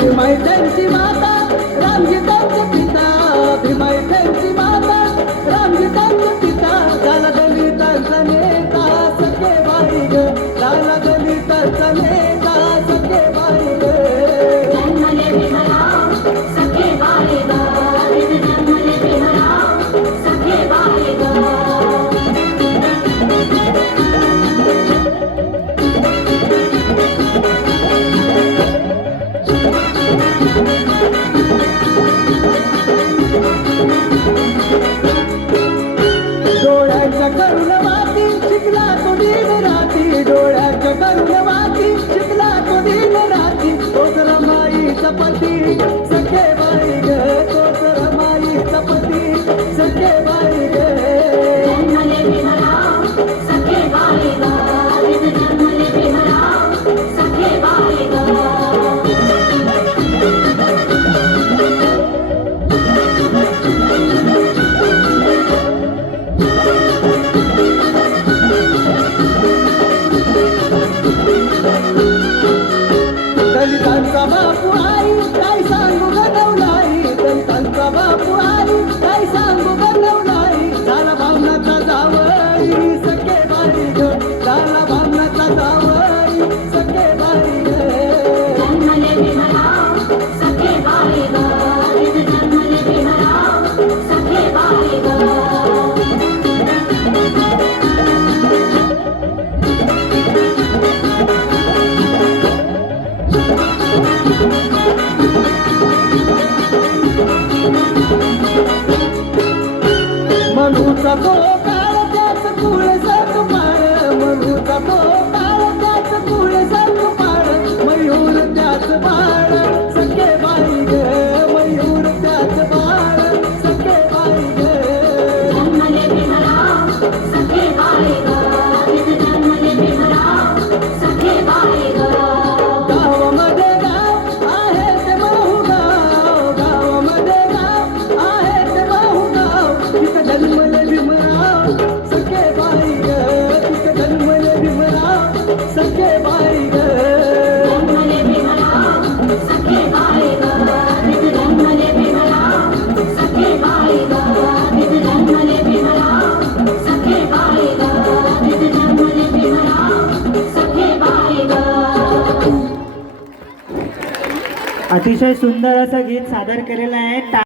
भीमाईची माता रामगीतांचे पिता, भीमाईची माता रामगीतांचे पिता, झाला दलितांचा नेता सखे बाई ग, झाला दलितांचा नेता सखे बाई ग. जन्मले भीमराव सखे बाई ग, जन्मले भीमराव सखे बाई ग. डोळ्याच्या करुण वाती शिकला तो दिन राती, डोळ्याच्या करुण वाती शिकला तो दिन राती, तोच रमाईचा पती सखे बाई ग, तोच रमाईचा पती सखे बाई ग. जन्मले भीमराव सखे बाई ग, जन्मले भीमराव सखे बाई ग. दलितांचा बापू आई काय सांगू गणवलाई, दलितांचा बापू आई काय सांगू गणवलाई, झाला भावनाचा जावई सखे बाई ग, झाला भावनाचा जावई सखे बाई ग. जन्मले भीमराव सखे बाई ग, जन्मले भीमराव सखे बाई ग. मनुचा तो काळ त्याच कुळ सत पाळ, मनुचा तो काळ त्याच कुळ सत पाळ, मयूर त्याच बाळ सखे बाई ग, मयूर त्याच बाळ सखे बाई ग. जन्मले भीमराव सखे बाई ग, जन्मले भीमराव सखे बाई ग. गावामध्ये गाव आहे ते बहुगाव, गावामध्ये गाव आहे ते बहुगाव, तिथं जन्मले भीमराव सखे बाई ग, तिथं जन्मले भीमराव सखे बाई ग. जन्मले भीमराव सखे बाई ग, जन्मले भीमराव सखे बाई ग, जन्मले भीमराव सखे बाई ग, जन्मले भीमराव सखे बाई ग. अतिशय सुंदर असं गीत सादर केलेलं आहे.